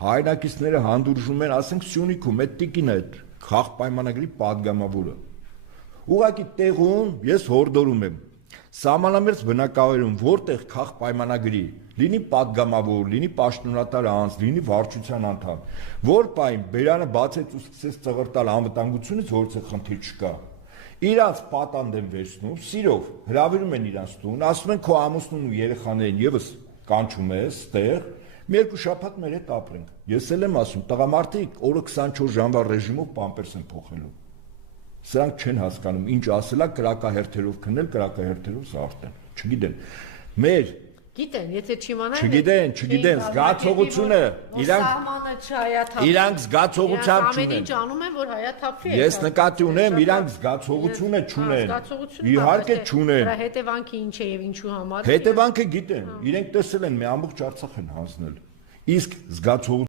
հայրենակիցները հանդուրժում են, ասենք Սյունիքում այդ տիկին է խաղ պայմանագրի պատգամավորը։ Ուղղակի տեղում ես հորդորում եմ սահմանամերձ բնակավայրում որտեղ խաղ պայմանագրի լինի պատգամավոր, լինի պաշտոնատար անձ, լինի վարչության անդամ, որ պայն բերանը բացեց ու սկսեց ծղրտալ անվտանգությունից, որից խնդիր չկա։ Իրանց պատանդ են վերցնում, սիրով հրավիրում են իրանց տուն, ասում են քո ամուսնուն ու երեխաներին եւս կանչում ես ստեղ, մի երկու շաբաթ մեր հետ ապրենք։ Ես էլ եմ ասում, տղամարդիկ օրը 24 ժամվա ռեժիմով պամպերս են փոխելու։ Սրանք չեն հասկանում, ինչ ասելա կրակահերթերով քնել, կրակահերթերով զարթեն, չգիտեն։ Մեր Գիտեն, եթե չիմանան, չգիտեն, զգացողությունը իրանք զգացողությամբ չունեն։ Ամեն ինչ անում են, որ հայաթափվի։ Ես նկատի ունեմ, իրանք զգացողությունը չունեն։ Իհարկե չունեն։ Դրա հետևանքը ինչ է եւ ինչու համար։ Հետևանքը գիտեն, իրենք տեսել են, մի ամբողջ Արցախ են հանձնել։ Իսկ զգացողությունը